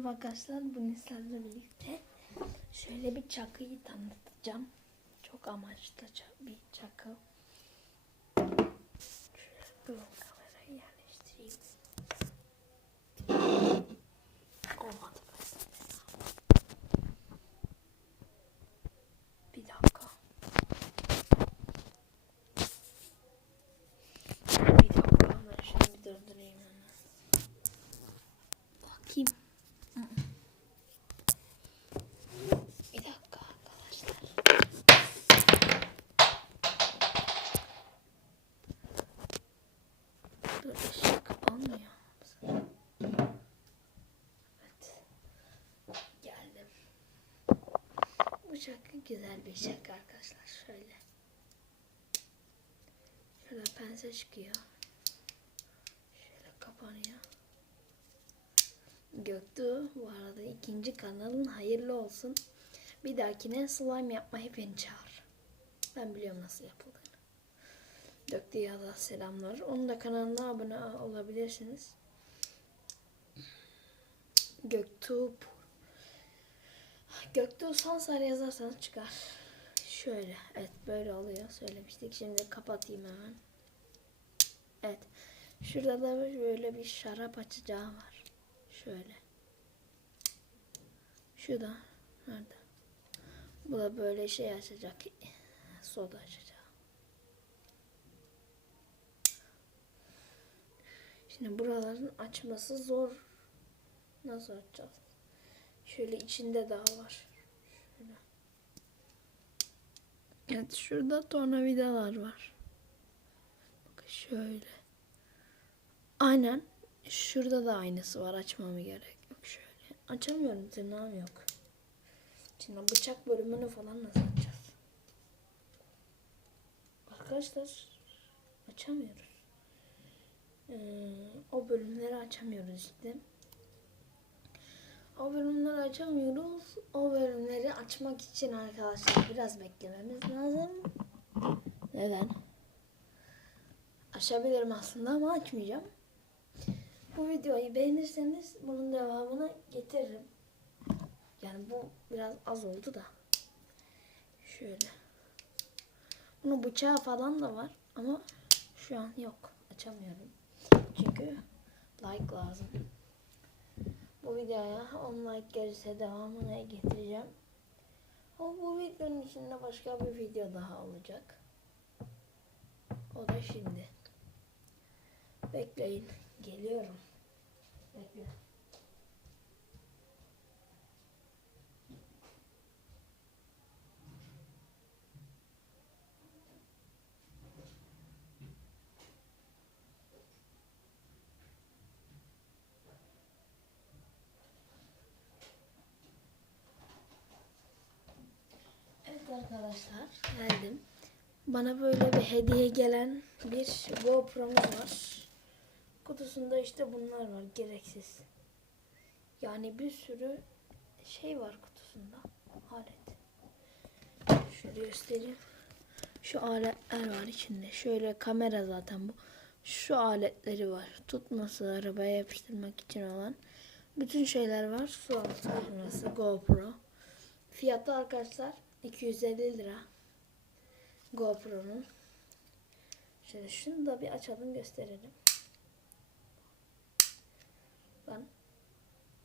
Merhaba arkadaşlar. Bugün sizlerle birlikte şöyle bir çakıyı tanıtacağım. Çok amaçlı bir çakı. Şöyle bu kamerayı yerleştireyim. Olmadı böyle. Bir dakika. Bir dakika ben şunu bir durdurayım hemen. Bakayım. Hı. Bir dakika arkadaşlar. Dur ışık olmuyor. Evet. Geldim. Şarkı güzel bir şarkı arkadaşlar. Şöyle. Şöyle pense çıkıyor. Şöyle kapanıyor. Göktuğ bu arada ikinci kanalın hayırlı olsun. Bir dahakine slime yapmayı beni çağır. Ben biliyorum nasıl yapıldığını. Göktuğ'a da selamlar. Onun da kanalına abone olabilirsiniz. Göktuğ Göktuğ Sansar yazarsanız çıkar. Şöyle. Evet böyle oluyor. Söylemiştik. Şimdi kapatayım hemen. Evet. Şurada da böyle bir şarap açacağı var. Şöyle. Şu da nerede? Bu da böyle şey açacak. Soda açacak. Şimdi buraların açması zor. Nasıl açacağız? Şöyle içinde daha var. Evet şurada tornavidalar var. Bakın şöyle. Aynen. Şurada da aynısı var. Açmama gerek yok. Şöyle. Açamıyorum. Tırnağım yok. Şimdi bıçak bölümünü falan nasıl açacağız? Arkadaşlar açamıyoruz. Ee, o bölümleri açamıyoruz işte. O bölümleri açamıyoruz. O bölümleri açmak için arkadaşlar biraz beklememiz lazım. Neden? Açabilirim aslında ama açmayacağım. Bu videoyu beğenirseniz bunun devamını getiririm. Yani bu biraz az oldu da. Şöyle. Bunun bıçağı falan da var ama şu an yok. Açamıyorum. Çünkü like lazım. Bu videoya 10 like gelirse devamını getireceğim. Ama bu videonun içinde başka bir video daha olacak. O da şimdi. Bekleyin. Geliyorum. Bekle. Evet arkadaşlar geldim. Bana böyle bir hediye gelen bir GoPro'muz var. Kutusunda işte bunlar var gereksiz. Yani bir sürü şey var kutusunda. Alet. Şöyle göstereyim. Şu aletler var içinde. Şöyle kamera zaten bu. Şu aletleri var. Tutması, arabaya yapıştırmak için olan. Bütün şeyler var. Su altı GoPro. Fiyatı arkadaşlar 250 lira. GoPro'nun. Şöyle şunu da bir açalım gösterelim. Ben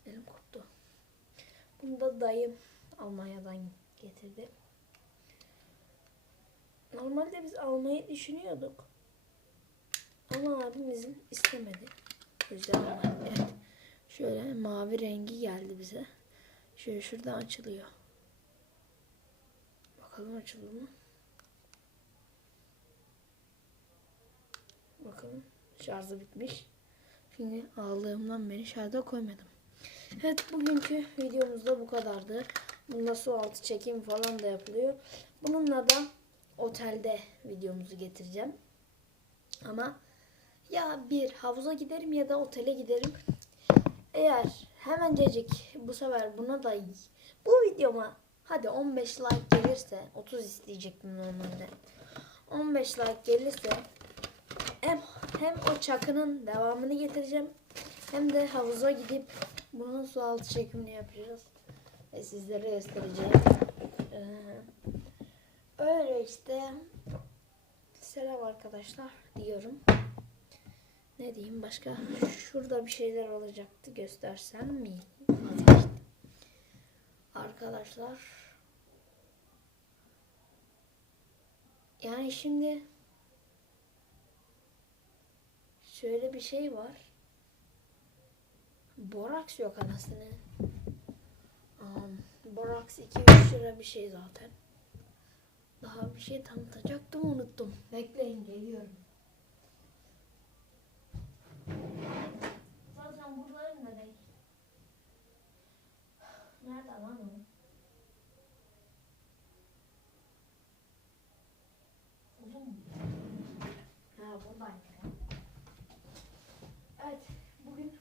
elim koptu. Bunu da dayım Almanya'dan getirdi. Normalde biz almayı düşünüyorduk. Ama abimizin istemedi. Almadık. Evet. Şöyle mavi rengi geldi bize. Şöyle şuradan açılıyor. Bakalım açıldı mı? Bakalım. Şarjı bitmiş. Çünkü aldığımdan beri şarja koymadım. Evet bugünkü videomuz da bu kadardı. Bunda su altı çekim falan da yapılıyor. Bununla da otelde videomuzu getireceğim. Ama ya bir havuza giderim ya da otele giderim. Eğer hemencecik bu sefer buna da bu videoma hadi 15 like gelirse 30 isteyecektim normalde. 15 like gelirse hem hem o çakının devamını getireceğim hem de havuza gidip Bunun su altı çekimini yapacağız. Ve sizlere göstereceğim. Ee, öyle işte. Selam arkadaşlar diyorum. Ne diyeyim başka? Şurada bir şeyler olacaktı. Göstersem mi? Arkadaşlar. Yani şimdi şöyle bir şey var. Boraks yok anasını. Um, boraks 2-3 lira bir şey zaten. Daha bir şey tanıtacaktım unuttum. Bekleyin geliyorum. Zaten buraların da değil. Nerede lan o? Uzun mu? Ha buradaydı. ya. Evet bugün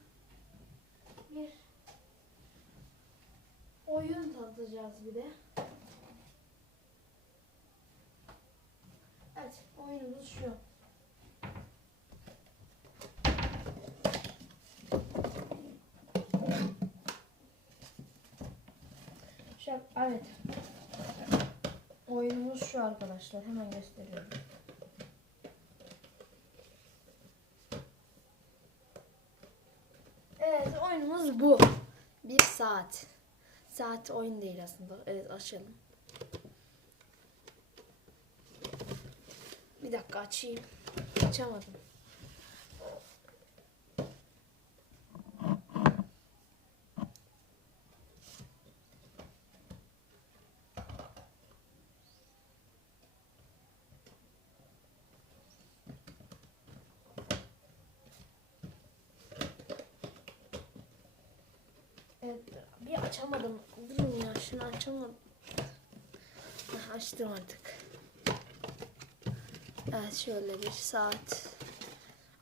bir oyun tanıtacağız bir de. Evet oyunumuz şu. Şu, evet. Oyunumuz şu arkadaşlar. Hemen gösteriyorum. Evet oyunumuz bu. Bir saat. Saat oyun değil aslında. Evet açalım. Bir dakika açayım. Açamadım. Evet bir açamadım. Durun ya şunu açamadım. Hah, Açtım artık. Evet şöyle bir saat.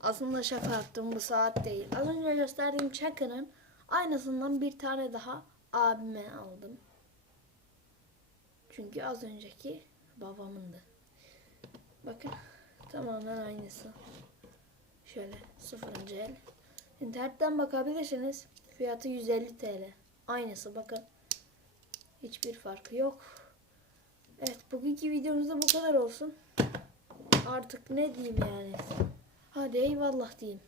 Aslında şaka yaptım bu saat değil. Az önce gösterdiğim çakının aynısından bir tane daha abime aldım. Çünkü az önceki babamındı. Bakın tamamen aynısı. Şöyle sıfırıncı el. İnternetten bakabilirsiniz. Fiyatı 150 TL. Aynısı bakın. Hiçbir farkı yok. Evet bugünkü videomuzda bu kadar olsun. Artık ne diyeyim yani. Hadi eyvallah diyeyim.